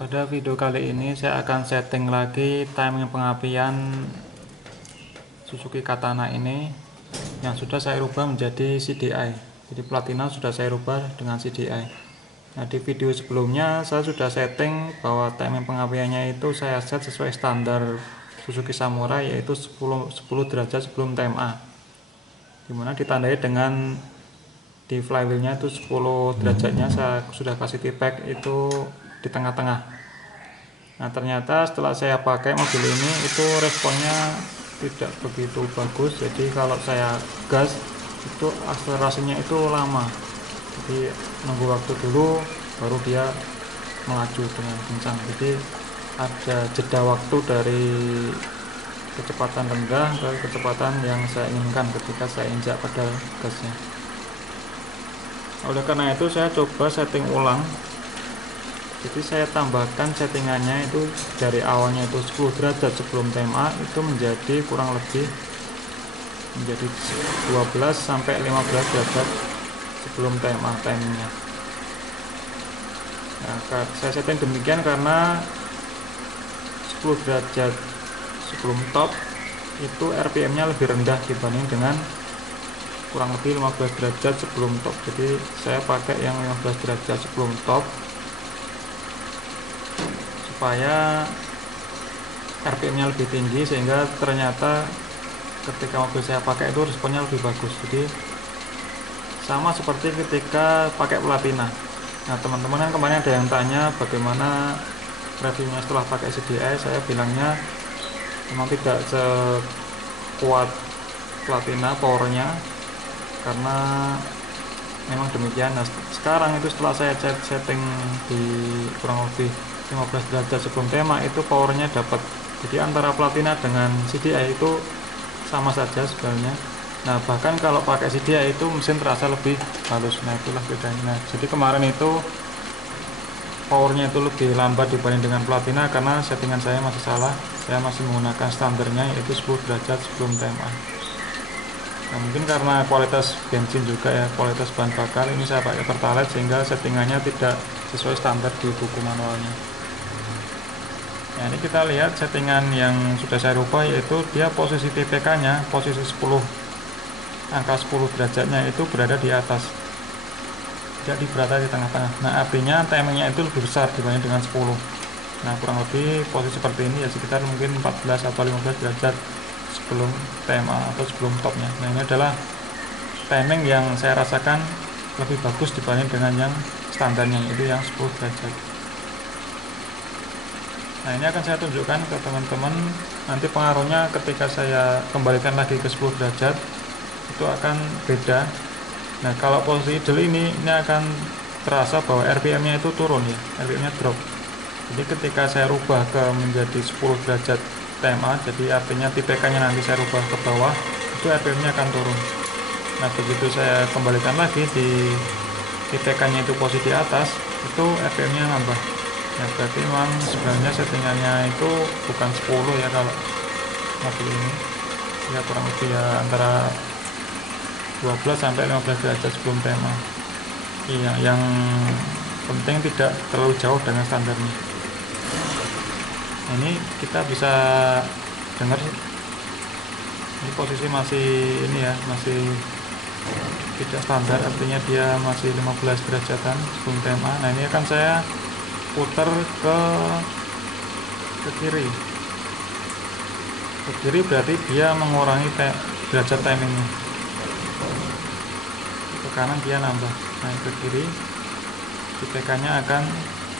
Pada video kali ini saya akan setting lagi timing pengapian Suzuki Katana ini yang sudah saya rubah menjadi CDI. Jadi platina sudah saya rubah dengan CDI. Nah, di video sebelumnya saya sudah setting bahwa timing pengapiannya itu saya set sesuai standar Suzuki Samurai, yaitu 10 derajat sebelum TMA, dimana ditandai dengan di flywheelnya itu 10 derajatnya saya sudah kasih tipek itu di tengah-tengah. Nah, ternyata setelah saya pakai mobil ini itu responnya tidak begitu bagus. Jadi kalau saya gas itu akselerasinya itu lama, jadi nunggu waktu dulu baru dia melaju dengan kencang. Jadi ada jeda waktu dari kecepatan rendah ke kecepatan yang saya inginkan ketika saya injak pedal gasnya. Oleh karena itu saya coba setting ulang. Jadi saya tambahkan settingannya itu dari awalnya itu 10 derajat sebelum TMA itu menjadi kurang lebih menjadi 12 sampai 15 derajat sebelum TMA timingnya. Nah, saya setting demikian karena 10 derajat sebelum top itu RPM-nya lebih rendah dibanding dengan kurang lebih 15 derajat sebelum top. Jadi saya pakai yang 15 derajat sebelum top supaya RPM-nya lebih tinggi, sehingga ternyata ketika mobil saya pakai itu responnya lebih bagus. Jadi sama seperti ketika pakai platina. Nah, teman-teman kan kemarin ada yang tanya bagaimana reviewnya setelah pakai CDI. Saya bilangnya memang tidak sekuat platina powernya, karena memang demikian. Nah, sekarang itu setelah saya setting di kurang lebih 15 derajat sebelum tema itu powernya dapat. Jadi antara platina dengan CDI itu sama saja sebenarnya. Nah, bahkan kalau pakai CDI itu mesin terasa lebih halus. Nah, itulah bedanya. Nah, jadi kemarin itu powernya itu lebih lambat dibanding dengan platina karena settingan saya masih salah. Saya masih menggunakan standarnya yaitu 10 derajat sebelum TMA. Nah, mungkin karena kualitas bensin juga ya, kualitas bahan bakar ini saya pakai Pertalite sehingga settingannya tidak sesuai standar di buku manualnya. Nah, ini kita lihat settingan yang sudah saya rubah, yaitu dia posisi TPK nya posisi 10, angka 10 derajatnya itu berada di atas, tidak berada di tengah-tengah. Nah, artinya timingnya itu lebih besar dibanding dengan 10. Nah, kurang lebih posisi seperti ini ya, sekitar mungkin 14 atau 15 derajat sebelum TMA atau sebelum topnya. Nah, ini adalah timing yang saya rasakan lebih bagus dibanding dengan yang standarnya, yaitu yang 10 derajat. Nah, ini akan saya tunjukkan ke teman-teman nanti pengaruhnya ketika saya kembalikan lagi ke 10 derajat itu akan beda. Nah, kalau posisi idle ini akan terasa bahwa RPM-nya itu turun ya, RPM-nya drop. Jadi ketika saya rubah ke menjadi 10 derajat TMA, jadi artinya TPK-nya nanti saya rubah ke bawah, itu RPM-nya akan turun. Nah, begitu saya kembalikan lagi di TPK-nya itu posisi atas, itu RPM-nya nambah. Ya, berarti memang sebenarnya settingannya itu bukan 10 ya kalau mobil ini. Ya, kurang lebih ya antara 12 sampai 15 derajat sebelum tema. Iya, yang penting tidak terlalu jauh dengan standarnya. Ini kita bisa dengar ini posisi masih ini ya, masih tidak standar, artinya dia masih 15 derajatan sebelum tema. Nah, ini akan saya putar ke kiri. Ke kiri berarti dia mengurangi derajat timingnya. Ke kanan dia nambah. Nah, ke kiri TPK-nya akan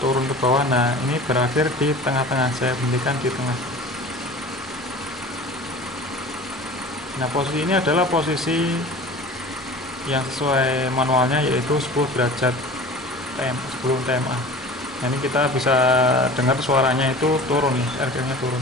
turun ke bawah. Nah, ini berakhir di tengah-tengah. Saya hentikan di tengah. Nah, posisi ini adalah posisi yang sesuai manualnya, yaitu 10 derajat sebelum TMA. Nah, ini kita bisa dengar suaranya itu turun nih, RPM-nya turun.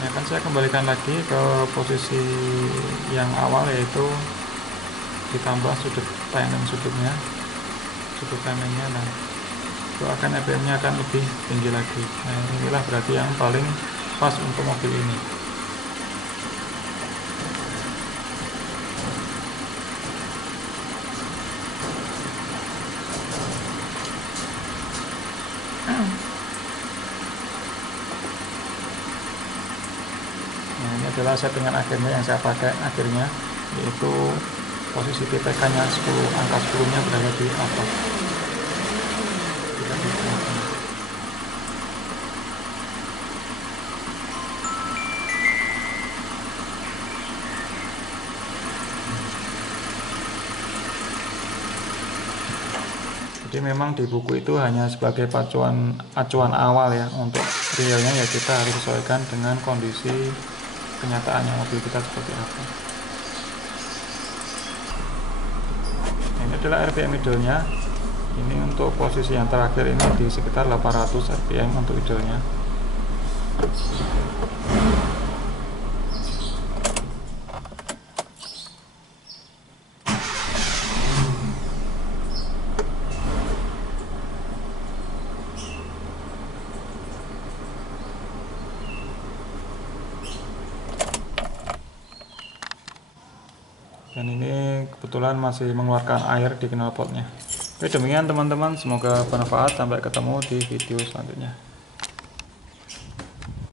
Ini akan saya kembalikan lagi ke posisi yang awal, yaitu ditambah sudut timingnya. Nah, itu akan RPM-nya akan lebih tinggi lagi. Nah, inilah berarti yang paling pas untuk mobil ini. Nah, ini adalah settingan akhirnya yang saya pakai akhirnya, yaitu posisi PPK nya 10, angka 10 nya berada di atas, tidak di belakang. Jadi memang di buku itu hanya sebagai acuan awal ya, untuk realnya ya kita harus sesuaikan dengan kondisi kenyataannya mobil kita seperti apa. Nah, ini adalah RPM idle-nya. Ini untuk posisi yang terakhir ini di sekitar 800 RPM untuk idle-nya. Dan ini kebetulan masih mengeluarkan air di knalpotnya. Oke, demikian teman-teman, semoga bermanfaat. Sampai ketemu di video selanjutnya.